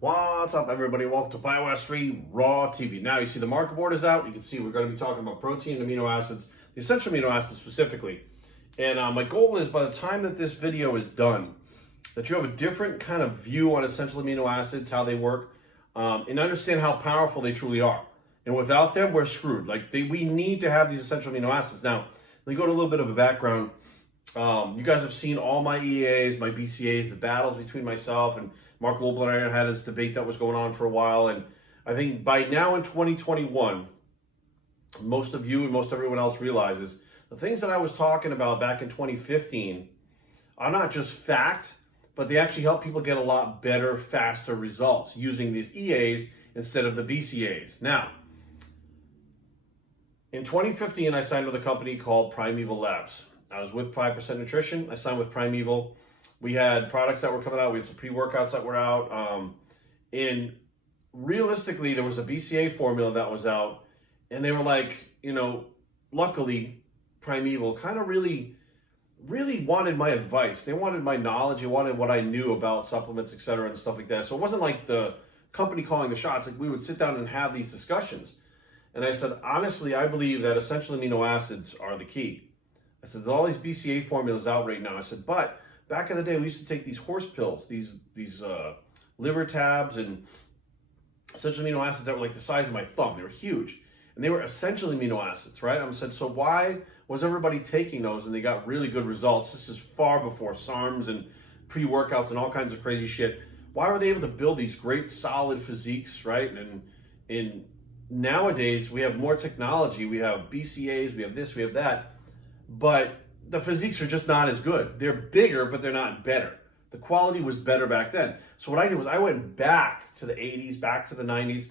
What's up, everybody? Welcome to BioS3 Raw TV. Now, you see the marker board is out. You can see we're going to be talking about protein and amino acids, the essential amino acids specifically. And my goal is by the time that this video is done, that you have a different kind of view on essential amino acids, how they work, and understand how powerful they truly are. And without them, we're screwed. We need to have these essential amino acids. Now, let me go to a little bit of a background. You guys have seen all my EAAs, my BCAAs, the battles between myself and Mark Lobel and I had this debate that was going on for a while. And I think by now in 2021, most of you and most everyone else realizes the things that I was talking about back in 2015 are not just fact, but they actually help people get a lot better, faster results using these EAs instead of the BCAAs. Now, in 2015, I signed with a company called Primeval Labs. I was with 5% Nutrition. I signed with Primeval. We had products that were coming out. We had some pre-workouts that were out. And realistically, there was a BCAA formula that was out. And they were like, luckily, Primeval kind of really wanted my advice. They wanted my knowledge. They wanted what I knew about supplements, et cetera, and stuff like that. So it wasn't like the company calling the shots. Like, we would sit down and have these discussions. And I said, honestly, I believe that essential amino acids are the key. I said, there's all these BCAA formulas out right now. I said, but back in the day, we used to take these horse pills, these liver tabs and essential amino acids that were like the size of my thumb. They were huge. And they were essential amino acids, right? I said, so why was everybody taking those and they got really good results? This is far before SARMs and pre-workouts and all kinds of crazy shit. Why were they able to build these great solid physiques, right? And nowadays, we have more technology. We have BCAAs, we have this, we have that. But the physiques are just not as good. They're bigger, but they're not better. The quality was better back then. So what I did was I went back to the 80s, back to the 90s,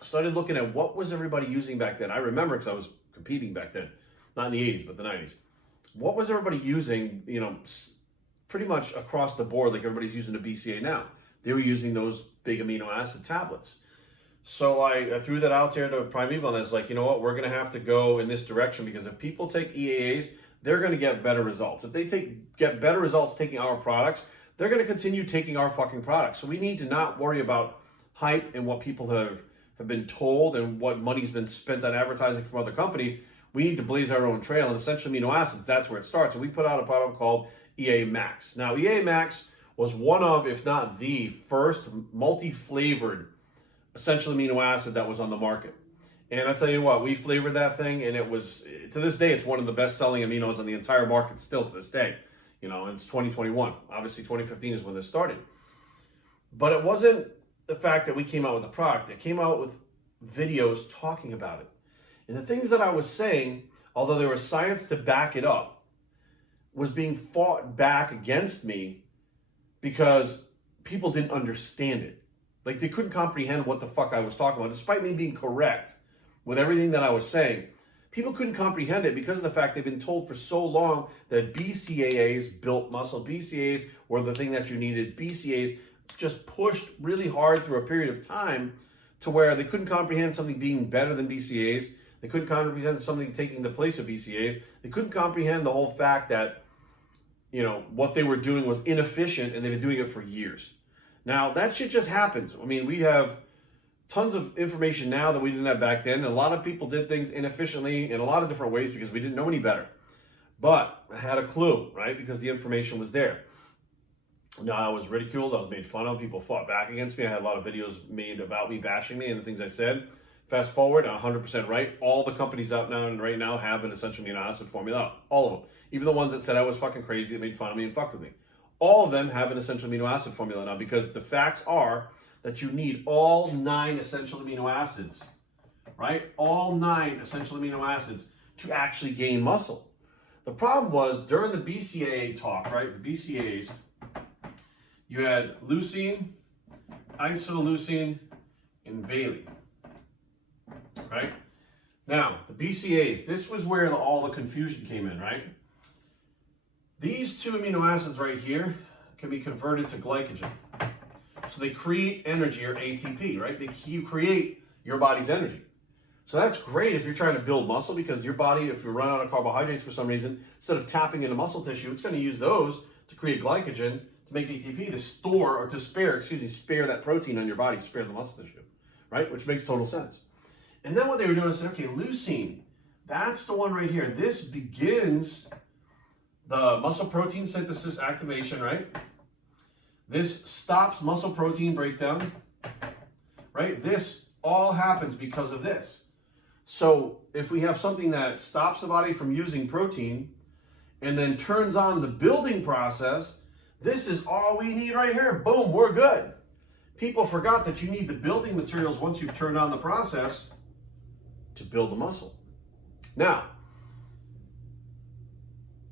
started looking at what was everybody using back then. I remember because I was competing back then, not in the 80s, but the 90s. What was everybody using, pretty much across the board, like everybody's using a BCAA now. They were using those big amino acid tablets. So I threw that out there to Primeval, and I was like, you know what, we're going to have to go in this direction, because if people take EAAs, they're going to get better results. If they get better results taking our products, they're going to continue taking our fucking products. So we need to not worry about hype and what people have been told and what money's been spent on advertising from other companies. We need to blaze our own trail, and essential amino acids, that's where it starts. And we put out a product called EA Max. Now, EA Max was one of, if not the first, multi-flavored essential amino acid that was on the market. And I tell you what, we flavored that thing, and it was, to this day, it's one of the best-selling aminos on the entire market still to this day. And it's 2021. Obviously, 2015 is when this started. But it wasn't the fact that we came out with a product. It came out with videos talking about it. And the things that I was saying, although there was science to back it up, was being fought back against me because people didn't understand it. Like, they couldn't comprehend what the fuck I was talking about. Despite me being correct with everything that I was saying, people couldn't comprehend it because of the fact they've been told for so long that BCAAs built muscle. BCAAs were the thing that you needed. BCAAs just pushed really hard through a period of time to where they couldn't comprehend something being better than BCAAs. They couldn't comprehend something taking the place of BCAAs. They couldn't comprehend the whole fact that, what they were doing was inefficient, and they've been doing it for years. Now, that shit just happens. I mean, we have tons of information now that we didn't have back then. And a lot of people did things inefficiently in a lot of different ways because we didn't know any better. But I had a clue, right? Because the information was there. Now, I was ridiculed. I was made fun of. People fought back against me. I had a lot of videos made about me bashing me and the things I said. Fast forward, 100% right. All the companies out now and right now have an essential amino acid formula. All of them. Even the ones that said I was fucking crazy, that made fun of me and fucked with me. All of them have an essential amino acid formula now, because the facts are that you need all 9 essential amino acids, right? All 9 essential amino acids to actually gain muscle. The problem was during the BCAA talk, right? The BCAAs, you had leucine, isoleucine, and valine, right? Now, the BCAAs, this was where all the confusion came in, right? These 2 amino acids right here can be converted to glycogen. So they create energy, or ATP, right? You create your body's energy. So that's great if you're trying to build muscle, because your body, if you run out of carbohydrates for some reason, instead of tapping into muscle tissue, it's going to use those to create glycogen to to make ATP to store or to spare that protein on your body, spare the muscle tissue, right? Which makes total sense. And then what they were doing is saying, okay, leucine, that's the one right here. This begins the muscle protein synthesis activation, right? This stops muscle protein breakdown, right? This all happens because of this. So if we have something that stops the body from using protein and then turns on the building process, this is all we need right here. Boom, we're good. People forgot that you need the building materials once you've turned on the process to build the muscle. Now,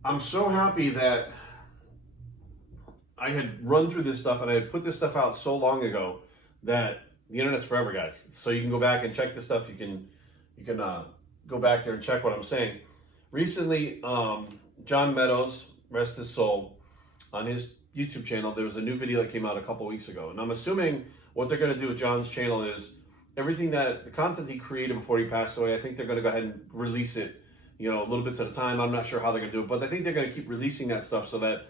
I'm so happy that I had run through this stuff and I had put this stuff out so long ago that the internet's forever, guys. So you can go back and check this stuff. You can go back there and check what I'm saying. Recently, John Meadows, rest his soul, on his YouTube channel, there was a new video that came out a couple weeks ago. And I'm assuming what they're going to do with John's channel is everything that the content he created before he passed away, I think they're going to go ahead and release it, little bits at a time. I'm not sure how they're going to do it, but I think they're going to keep releasing that stuff so that,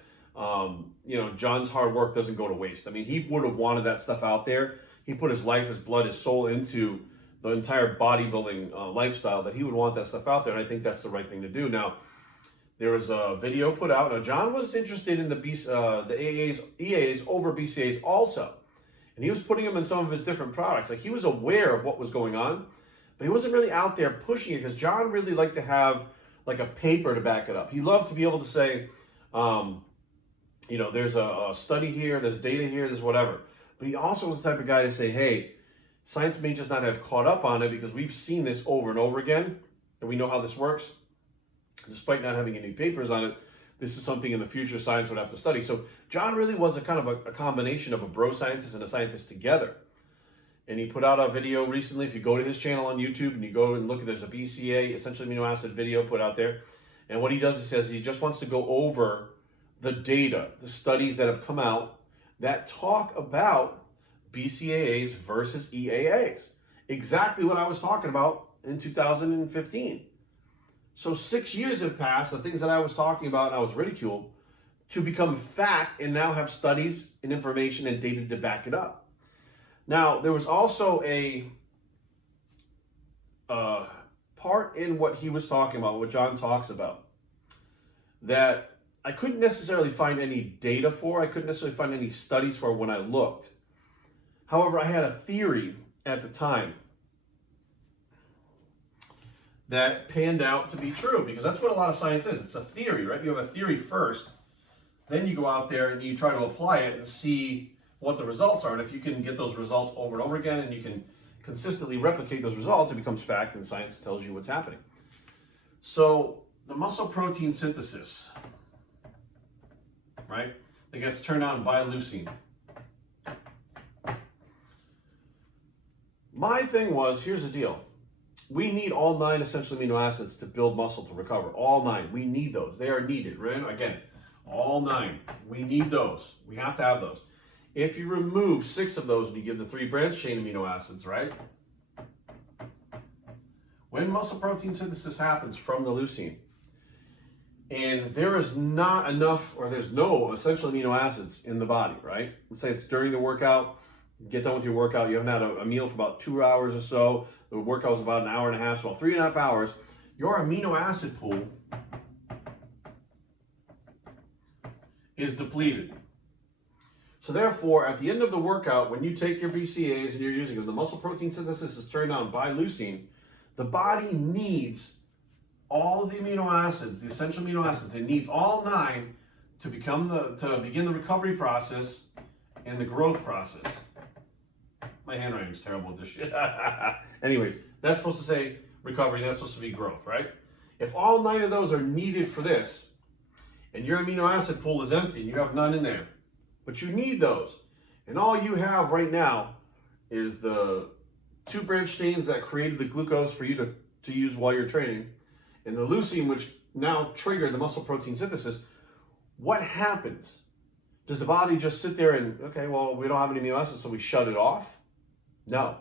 John's hard work doesn't go to waste. I mean, he would have wanted that stuff out there. He put his life, his blood, his soul into the entire bodybuilding lifestyle, that he would want that stuff out there. And I think that's the right thing to do. Now, there was a video put out. Now, John was interested in the AAs, EAs over BCAAs also. And he was putting them in some of his different products. Like, he was aware of what was going on, but he wasn't really out there pushing it because John really liked to have like a paper to back it up. He loved to be able to say, there's a study here, there's data here, there's whatever. But he also was the type of guy to say, hey, science may just not have caught up on it because we've seen this over and over again, and we know how this works. Despite not having any papers on it, this is something in the future science would have to study. So John really was a kind of a combination of a bro scientist and a scientist together. And he put out a video recently. If you go to his channel on YouTube and you go and look, there's a BCAA, essentially amino acid video put out there. And what he does, he says he just wants to go over the data, the studies that have come out that talk about BCAAs versus EAAs. Exactly what I was talking about in 2015. So 6 years have passed, the things that I was talking about and I was ridiculed, to become fact and now have studies and information and data to back it up. Now, there was also a part in what he was talking about, what John talks about, that I couldn't necessarily find any data for, I couldn't necessarily find any studies for when I looked. However, I had a theory at the time that panned out to be true, because that's what a lot of science is. It's a theory, right? You have a theory first, then you go out there and you try to apply it and see what the results are. And if you can get those results over and over again and you can consistently replicate those results, it becomes fact and science tells you what's happening. So the muscle protein synthesis, right, that gets turned on by leucine. My thing was, here's the deal. We need all 9 essential amino acids to build muscle to recover. All 9. We need those. They are needed, right? Again, all 9. We need those. We have to have those. If you remove 6 of those and you give the 3 branched chain amino acids, right? When muscle protein synthesis happens from the leucine, and there is not enough, or there's no essential amino acids in the body, right? Let's say it's during the workout, you get done with your workout, you haven't had a meal for about 2 hours or so, the workout was about an hour and a half, so about 3.5 hours, your amino acid pool is depleted. So therefore, at the end of the workout, when you take your BCAAs and you're using them, the muscle protein synthesis is turned on by leucine, the body needs all of the amino acids, the essential amino acids. It needs all 9 to begin the recovery process and the growth process. My handwriting is terrible with this shit. Anyways, that's supposed to say recovery, that's supposed to be growth, right? If all 9 of those are needed for this, and your amino acid pool is empty, and you have none in there, but you need those, and all you have right now is the 2 branched chains that created the glucose for you to use while you're training, and the leucine, which now triggered the muscle protein synthesis. What happens? Does the body just sit there and, okay, well, we don't have any amino acids, so we shut it off? No.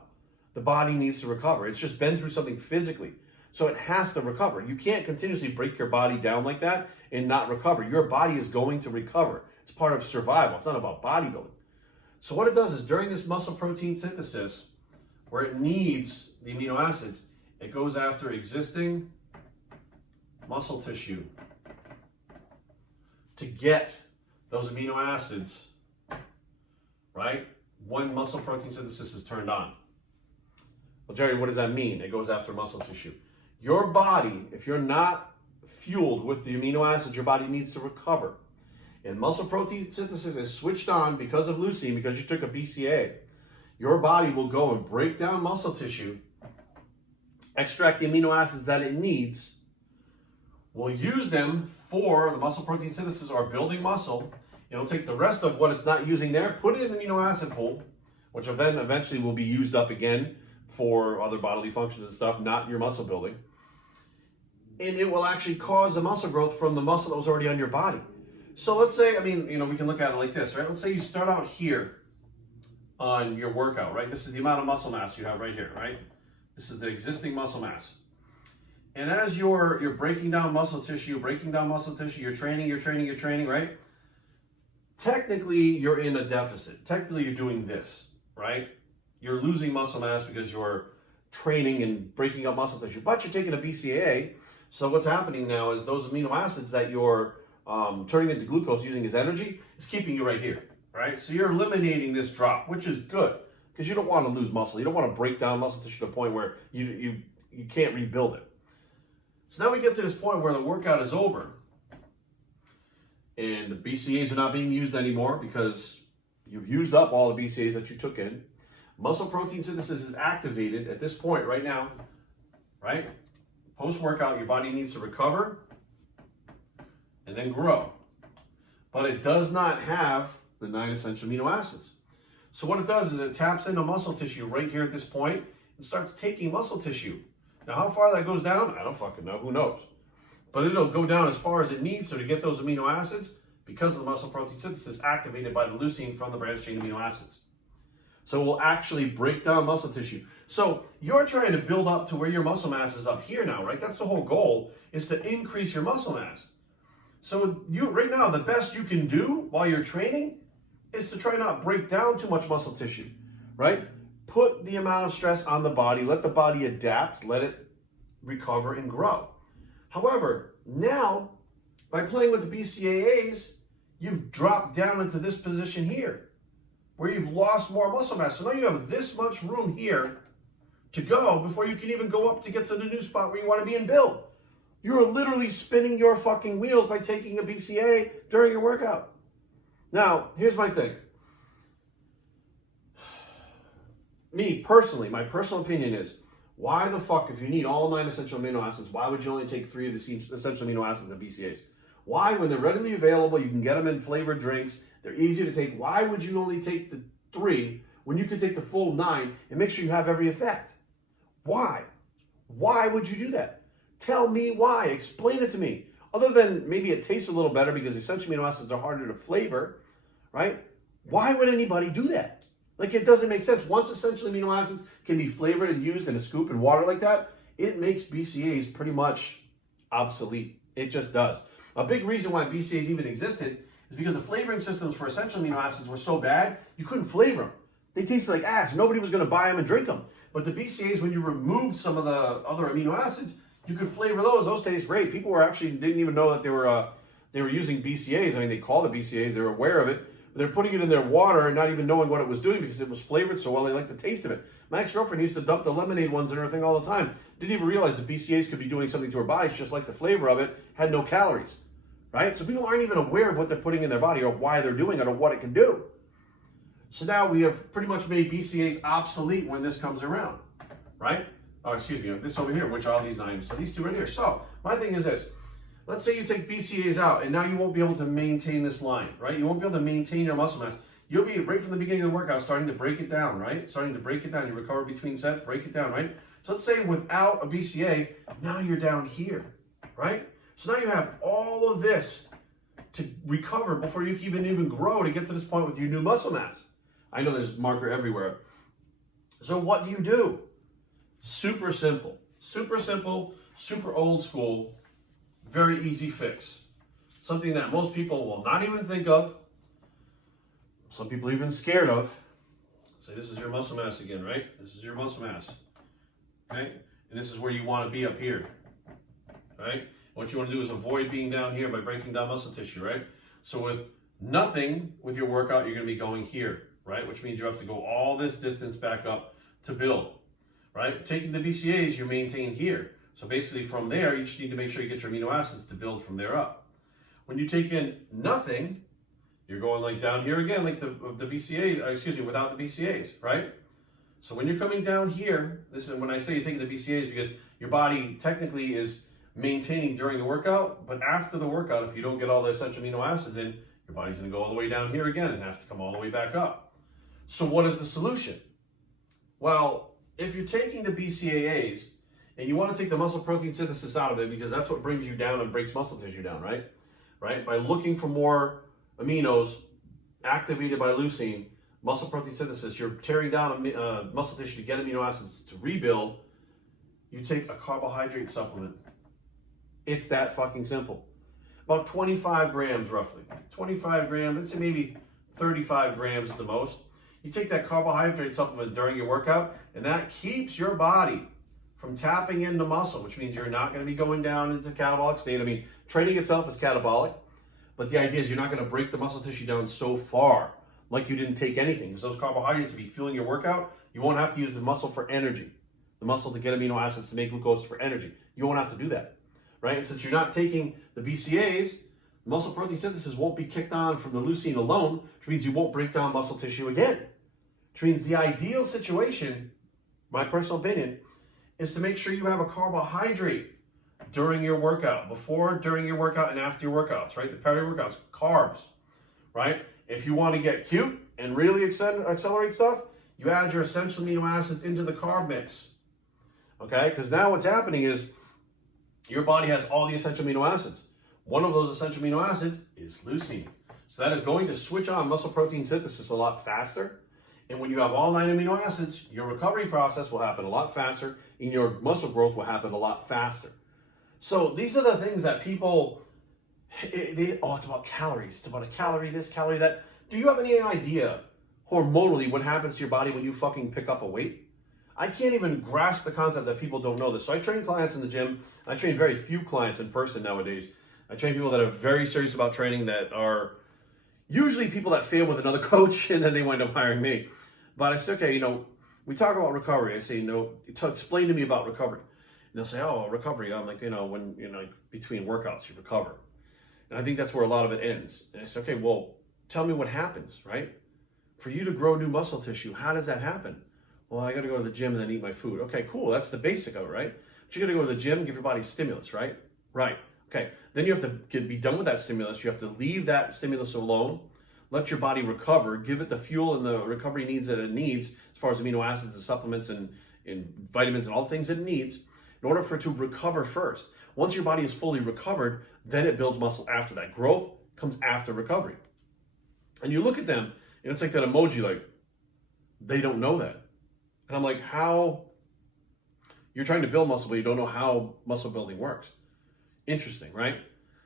The body needs to recover. It's just been through something physically, so it has to recover. You can't continuously break your body down like that and not recover. Your body is going to recover. It's part of survival. It's not about bodybuilding. So what it does is during this muscle protein synthesis, where it needs the amino acids, it goes after existing muscle tissue to get those amino acids, right? When muscle protein synthesis is turned on. Well, Jerry, what does that mean? It goes after muscle tissue. Your body, if you're not fueled with the amino acids, your body needs to recover. And muscle protein synthesis is switched on because of leucine, because you took a BCAA. Your body will go and break down muscle tissue, extract the amino acids that it needs, will use them for the muscle protein synthesis or building muscle. It'll take the rest of what it's not using there, put it in the amino acid pool, which then eventually will be used up again for other bodily functions and stuff, not your muscle building. And it will actually cause the muscle growth from the muscle that was already on your body. So let's say, we can look at it like this, right? Let's say you start out here on your workout, right? This is the amount of muscle mass you have right here, right? This is the existing muscle mass. And as you're breaking down muscle tissue, you're training, right? Technically, you're in a deficit. Technically, you're doing this, right? You're losing muscle mass because you're training and breaking up muscle tissue, but you're taking a BCAA. So what's happening now is those amino acids that you're turning into glucose using as energy is keeping you right here, right? So you're eliminating this drop, which is good because you don't want to lose muscle. You don't want to break down muscle tissue to the point where you can't rebuild it. So now we get to this point where the workout is over and the BCAAs are not being used anymore because you've used up all the BCAAs that you took in. Muscle protein synthesis is activated at this point right now, right? Post-workout, your body needs to recover and then grow. But it does not have the 9 essential amino acids. So what it does is it taps into muscle tissue right here at this point and starts taking muscle tissue. Now how far that goes down, I don't fucking know, who knows? But it'll go down as far as it needs to get those amino acids because of the muscle protein synthesis activated by the leucine from the branched chain amino acids. So it will actually break down muscle tissue. So you're trying to build up to where your muscle mass is up here now, right? That's the whole goal, is to increase your muscle mass. So you right now, the best you can do while you're training is to try not break down too much muscle tissue, right? Put the amount of stress on the body, let the body adapt, let it recover and grow. However, now, by playing with the BCAAs, you've dropped down into this position here, where you've lost more muscle mass. So now you have this much room here to go before you can even go up to get to the new spot where you want to be in build. You're literally spinning your fucking wheels by taking a BCAA during your workout. Now, here's my thing. Me, personally, my personal opinion is, why the fuck, if you need all 9 essential amino acids, why would you only take 3 of the essential amino acids of BCAAs? Why, when they're readily available, you can get them in flavored drinks, they're easy to take, why would you only take the 3 when you could take the full 9 and make sure you have every effect? Why? Why would you do that? Tell me why. Explain it to me. Other than maybe it tastes a little better because essential amino acids are harder to flavor, right? Why would anybody do that? Like, it doesn't make sense. Once essential amino acids can be flavored and used in a scoop in water like that, it makes BCAAs pretty much obsolete. It just does. A big reason why BCAAs even existed is because the flavoring systems for essential amino acids were so bad, you couldn't flavor them. They tasted like ass. Nobody was going to buy them and drink them. But the BCAAs, when you removed some of the other amino acids, you could flavor those. Those taste great. People didn't even know that they were using BCAAs. I mean, they called it BCAAs. They were aware of it. But they're putting it in their water and not even knowing what it was doing because it was flavored so well. They liked the taste of it. My ex-girlfriend used to dump the lemonade ones in her thing all the time. Didn't even realize the BCAAs could be doing something to her body. Just like the flavor of it had no calories, right? So people aren't even aware of what they're putting in their body or why they're doing it or what it can do. So now we have pretty much made BCAAs obsolete when this comes around, right? Oh, excuse me, this over here, which are all these 9. So these 2 right here. So my thing is this. Let's say you take BCAAs out and now you won't be able to maintain this line, right? You won't be able to maintain your muscle mass. You'll be right from the beginning of the workout starting to break it down, right? Starting to break it down. You recover between sets, break it down, right? So let's say without a BCAA, now you're down here, right? So now you have all of this to recover before you can even grow to get to this point with your new muscle mass. I know there's marker everywhere. So what do? Super simple, super old school, very easy fix. Something that most people will not even think of, some people are even scared of. Say, this is your muscle mass again, right? This is your muscle mass, okay? And this is where you want to be up here, right? What you want to do is avoid being down here by breaking down muscle tissue, right? So with nothing with your workout, you're going to be going here, right? Which means you have to go all this distance back up to build, right? Taking the BCAAs, you maintain here. So basically from there, you just need to make sure you get your amino acids to build from there up. When you take in nothing, you're going like down here again, like the BCAAs, excuse me, without the BCAAs, right? So when you're coming down here, this is when I say you're taking the BCAAs, because your body technically is maintaining during the workout, but after the workout, if you don't get all the essential amino acids in, your body's going to go all the way down here again and have to come all the way back up. So what is the solution? Well, if you're taking the BCAAs and you want to take the muscle protein synthesis out of it, because that's what brings you down and breaks muscle tissue down, right? By looking for more aminos activated by leucine, muscle protein synthesis, you're tearing down muscle tissue to get amino acids to rebuild. You take a carbohydrate supplement. It's that fucking simple. About 25 grams roughly. 25 grams, let's say maybe 35 grams at the most. You take that carbohydrate supplement during your workout, and that keeps your body from tapping into muscle, which means you're not going to be going down into catabolic state. I mean, training itself is catabolic, but the idea is you're not going to break the muscle tissue down so far like you didn't take anything. Because those carbohydrates will be fueling your workout. You won't have to use the muscle for energy, the muscle to get amino acids to make glucose for energy. You won't have to do that, right? And since you're not taking the BCAAs, muscle protein synthesis won't be kicked on from the leucine alone, which means you won't break down muscle tissue again. Which means the ideal situation, my personal opinion, is to make sure you have a carbohydrate during your workout, before, during your workout, and after your workouts, right? The peri-workouts, carbs, right? If you want to get cute and really accelerate stuff, you add your essential amino acids into the carb mix, okay? Because now what's happening is your body has all the essential amino acids. One of those essential amino acids is leucine. So that is going to switch on muscle protein synthesis a lot faster. And when you have all 9 amino acids, your recovery process will happen a lot faster and your muscle growth will happen a lot faster. So these are the things that people, it's about calories. It's about a calorie this, calorie that. Do you have any idea hormonally what happens to your body when you fucking pick up a weight? I can't even grasp the concept that people don't know this. So I train clients in the gym. I train very few clients in person nowadays. I train people that are very serious about training, that are usually people that fail with another coach and then they wind up hiring me. But I say, okay, we talk about recovery. I say, explain to me about recovery. And they'll say, oh, recovery. I'm like, when, between workouts, you recover. And I think that's where a lot of it ends. And I say, okay, well, tell me what happens, right? For you to grow new muscle tissue, how does that happen? Well, I got to go to the gym and then eat my food. Okay, cool. That's the basic of it, right? But you got to go to the gym, give your body stimulus, right? Right. Okay. Then you have to be done with that stimulus. You have to leave that stimulus alone. Let your body recover, give it the fuel and the recovery needs that it needs, as far as amino acids and supplements and vitamins and all the things it needs, in order for it to recover first. Once your body is fully recovered, then it builds muscle after that. Growth comes after recovery. And you look at them, and it's like that emoji, like, they don't know that. And I'm like, how? You're trying to build muscle, but you don't know how muscle building works. Interesting, right?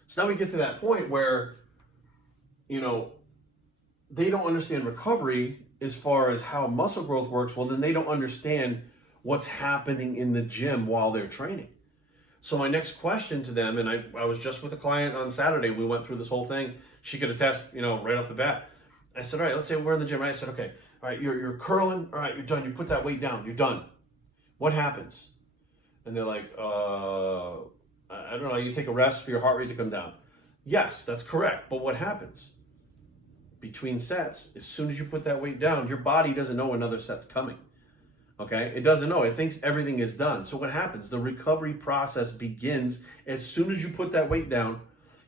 So now we get to that point where, they don't understand recovery as far as how muscle growth works. Well, then they don't understand what's happening in the gym while they're training. So my next question to them, and I was just with a client on Saturday, we went through this whole thing. She could attest, right off the bat. I said, all right, let's say we're in the gym, right? I said, okay, all right, you're curling, all right, you're done. You put that weight down, you're done. What happens? And they're like, I don't know, you take a rest for your heart rate to come down. Yes, that's correct, but what happens? Between sets, as soon as you put that weight down, your body doesn't know another set's coming. Okay? It doesn't know. It thinks everything is done. So what happens? The recovery process begins as soon as you put that weight down.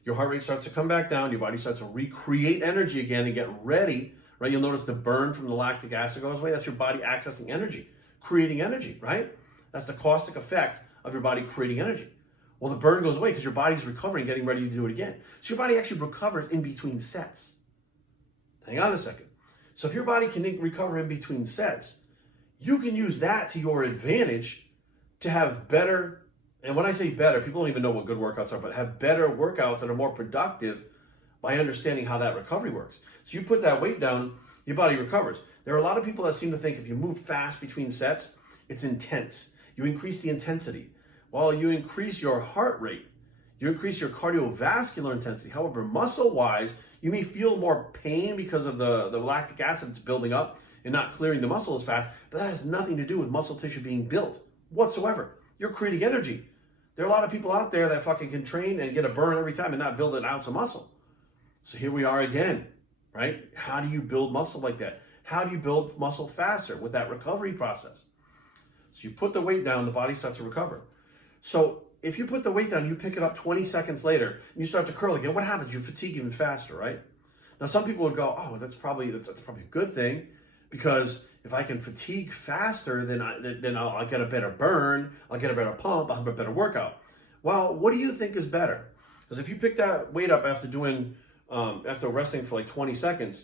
Your heart rate starts to come back down. Your body starts to recreate energy again and get ready, right? You'll notice the burn from the lactic acid goes away. That's your body accessing energy, creating energy, right? That's the caustic effect of your body creating energy. Well, the burn goes away because your body's recovering, getting ready to do it again. So your body actually recovers in between sets. Hang on a second. So if your body can recover in between sets, you can use that to your advantage to have better, and when I say better, people don't even know what good workouts are, but have better workouts that are more productive by understanding how that recovery works. So you put that weight down, your body recovers. There are a lot of people that seem to think if you move fast between sets, it's intense. You increase the intensity. Well, you increase your heart rate. You increase your cardiovascular intensity. However, muscle-wise, you may feel more pain because of the lactic acid that's building up and not clearing the muscle as fast, but that has nothing to do with muscle tissue being built whatsoever. You're creating energy. There are a lot of people out there that fucking can train and get a burn every time and not build an ounce of muscle. So here we are again, right? How do you build muscle like that? How do you build muscle faster with that recovery process? So you put the weight down, the body starts to recover. So if you put the weight down, you pick it up 20 seconds later, and you start to curl again, what happens? You fatigue even faster, right? Now, some people would go, oh, that's probably a good thing, because if I can fatigue faster, then I'll get a better burn, I'll get a better pump, I'll have a better workout. Well, what do you think is better? Because if you pick that weight up after resting for like 20 seconds,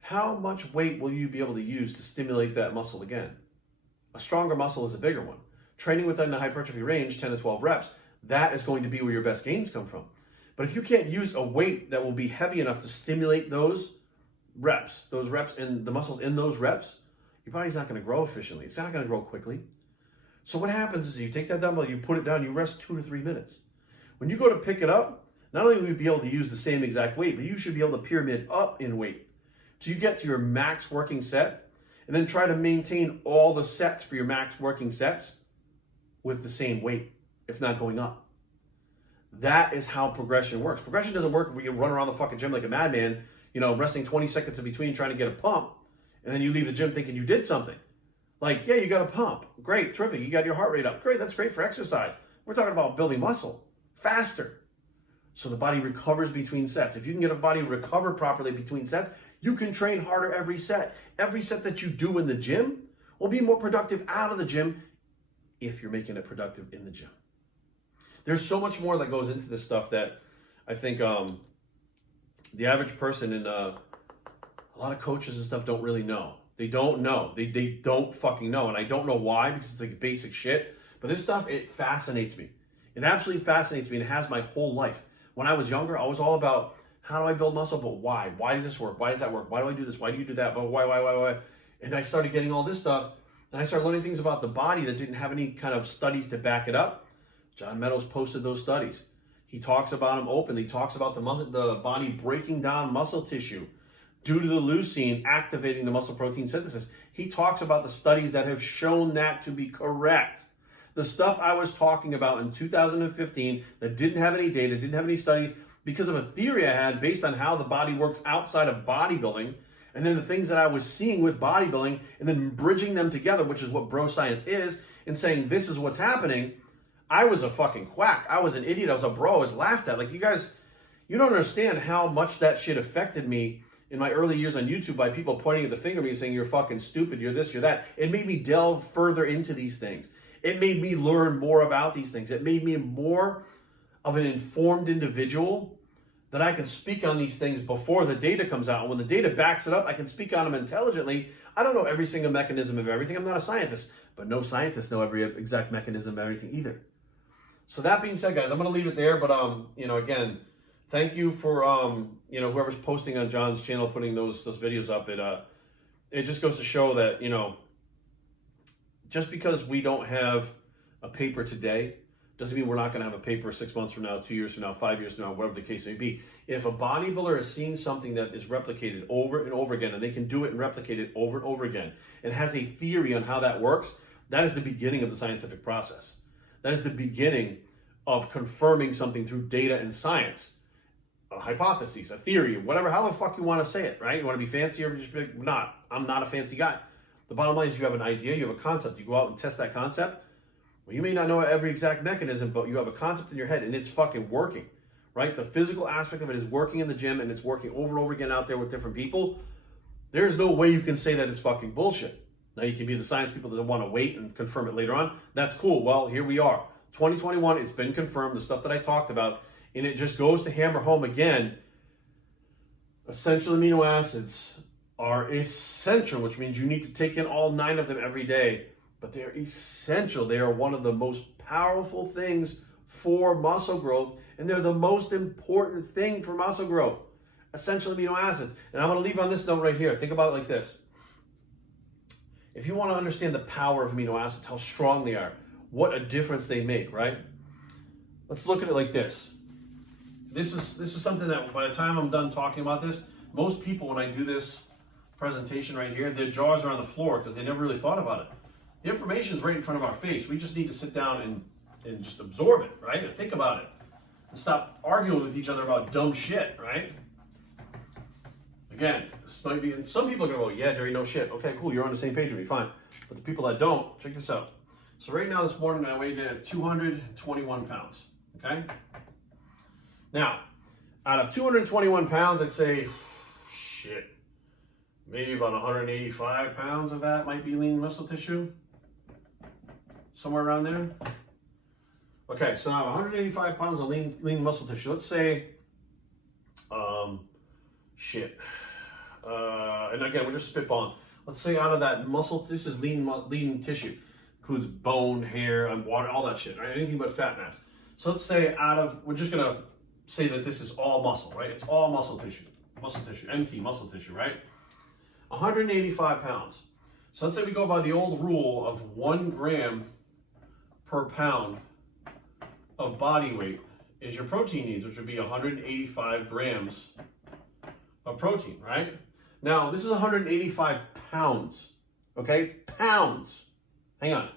how much weight will you be able to use to stimulate that muscle again? A stronger muscle is a bigger one. Training within the hypertrophy range, 10 to 12 reps, that is going to be where your best gains come from. But if you can't use a weight that will be heavy enough to stimulate those reps and the muscles in those reps, your body's not going to grow efficiently. It's not going to grow quickly. So what happens is you take that dumbbell, you put it down, you rest 2 to 3 minutes. When you go to pick it up, not only will you be able to use the same exact weight, but you should be able to pyramid up in weight. So you get to your max working set, and then try to maintain all the sets for your max working sets with the same weight, if not going up. That is how progression works. Progression doesn't work where you run around the fucking gym like a madman, resting 20 seconds in between trying to get a pump, and then you leave the gym thinking you did something. Like, yeah, you got a pump. Great, terrific. You got your heart rate up. Great, that's great for exercise. We're talking about building muscle faster. So the body recovers between sets. If you can get a body to recover properly between sets, you can train harder every set. Every set that you do in the gym will be more productive out of the gym if you're making it productive in the gym. There's so much more that goes into this stuff that I think the average person and a lot of coaches and stuff don't really know. They don't know. They don't fucking know. And I don't know why, because it's like basic shit. But this stuff, it fascinates me. It absolutely fascinates me, and it has my whole life. When I was younger, I was all about, how do I build muscle, but why? Why does this work? Why does that work? Why do I do this? Why do you do that? But why? And I started getting all this stuff, and I started learning things about the body that didn't have any kind of studies to back it up. John Meadows posted those studies. He talks about them openly. He talks about the body breaking down muscle tissue due to the leucine activating the muscle protein synthesis. He talks about the studies that have shown that to be correct. The stuff I was talking about in 2015 that didn't have any data, didn't have any studies, because of a theory I had based on how the body works outside of bodybuilding, and then the things that I was seeing with bodybuilding, and then bridging them together, which is what bro science is, and saying this is what's happening. I was a fucking quack. I was an idiot. I was a bro. I was laughed at. Like, you guys, you don't understand how much that shit affected me in my early years on YouTube by people pointing the finger at me and saying, you're fucking stupid, you're this, you're that. It made me delve further into these things. It made me learn more about these things. It made me more of an informed individual that I can speak on these things before the data comes out. And when the data backs it up, I can speak on them intelligently. I don't know every single mechanism of everything. I'm not a scientist, but no scientists know every exact mechanism of everything either. So that being said, guys, I'm going to leave it there. But, again, thank you for, whoever's posting on John's channel, putting those videos up. It just goes to show that, just because we don't have a paper today doesn't mean we're not going to have a paper 6 months from now, 2 years from now, 5 years from now, whatever the case may be. If a bodybuilder is seeing something that is replicated over and over again, and they can do it and replicate it over and over again, and has a theory on how that works, that is the beginning of the scientific process. That is the beginning of confirming something through data and science. A hypothesis, a theory, whatever, how the fuck you want to say it, right? You want to be fancy or just be not? I'm not a fancy guy. The bottom line is you have an idea, you have a concept. You go out and test that concept. Well, you may not know every exact mechanism, but you have a concept in your head and it's fucking working, right? The physical aspect of it is working in the gym and it's working over and over again out there with different people. There's no way you can say that it's fucking bullshit. Now, you can be the science people that want to wait and confirm it later on. That's cool. Well, here we are. 2021, it's been confirmed, the stuff that I talked about, and it just goes to hammer home again. Essential amino acids are essential, which means you need to take in all 9 of them every day, but they're essential. They are one of the most powerful things for muscle growth, and they're the most important thing for muscle growth. essential amino acids. And I'm going to leave on this note right here. Think about it like this. If you want to understand the power of amino acids, how strong they are, what a difference they make, right? Let's look at it like this. This is something that by the time I'm done talking about this, most people, when I do this presentation right here, their jaws are on the floor because they never really thought about it. The information is right in front of our face. We just need to sit down and just absorb it, right? And think about it. And stop arguing with each other about dumb shit, right? Again, this might be, and some people are going to go, yeah, Jerry, no shit. Okay, cool, you're on the same page with me, fine. But the people that don't, check this out. So right now, this morning, I weighed in at 221 pounds, okay? Now, out of 221 pounds, I'd say, shit, maybe about 185 pounds of that might be lean muscle tissue. Somewhere around there. Okay, so now 185 pounds of lean muscle tissue. Let's say, and again, we're just spitballing. Let's say out of that muscle, this is lean tissue. Includes bone, hair, and water, all that shit, right? Anything but fat mass. So let's say we're just gonna say that this is all muscle, right? It's all muscle tissue, empty muscle tissue, right? 185 pounds. So let's say we go by the old rule of 1 gram per pound of body weight is your protein needs, which would be 185 grams of protein, right? Now, this is 185 pounds, okay? Pounds. Hang on.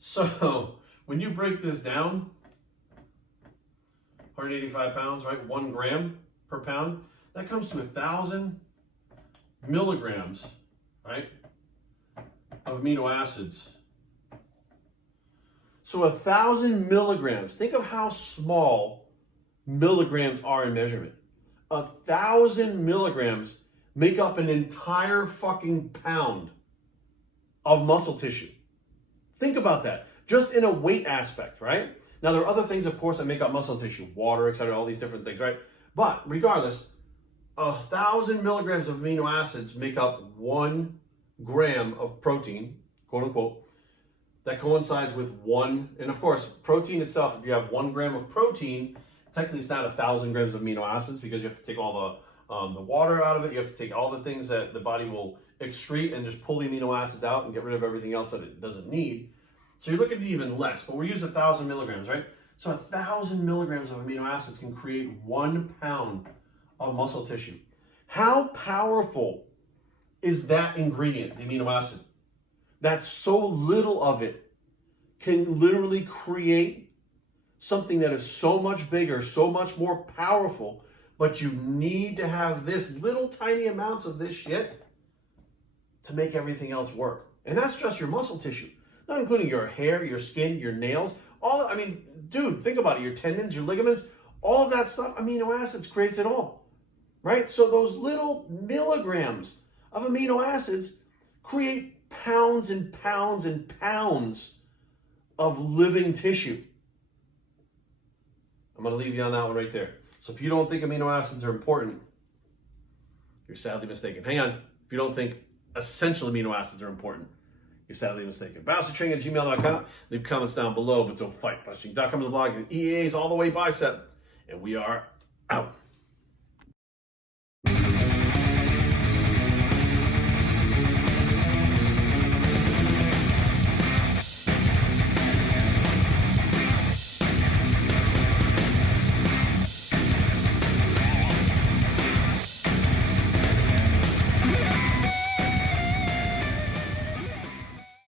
So, when you break this down, 185 pounds, right? 1 gram per pound, that comes to 1,000 milligrams, right, of amino acids. So 1,000 milligrams, think of how small milligrams are in measurement. 1,000 milligrams make up an entire fucking pound of muscle tissue. Think about that, just in a weight aspect, right? Now, there are other things, of course, that make up muscle tissue, water, etc., all these different things, right? But regardless, 1,000 milligrams of amino acids make up 1 gram of protein, quote unquote, that coincides with 1, and of course, protein itself, if you have 1 gram of protein, technically it's not 1,000 grams of amino acids because you have to take all the water out of it, you have to take all the things that the body will excrete and just pull the amino acids out and get rid of everything else that it doesn't need. So you're looking at even less, but we're using 1,000 milligrams, right? So 1,000 milligrams of amino acids can create 1 pound of muscle tissue. How powerful is that ingredient, the amino acid? That so little of it can literally create something that is so much bigger, so much more powerful, but you need to have this little tiny amounts of this shit to make everything else work. And that's just your muscle tissue, not including your hair, your skin, your nails, dude, think about it, your tendons, your ligaments, all of that stuff, amino acids creates it all, right? So those little milligrams of amino acids create pounds and pounds and pounds of living tissue. I'm going to leave you on that one right there. So if you don't think amino acids are important, you're sadly mistaken. Hang on. If you don't think essential amino acids are important, you're sadly mistaken. BioStraining@gmail.com. Leave comments down below, but don't fight. BioStraining.com is the blog, and EAs all the way bicep. And we are out.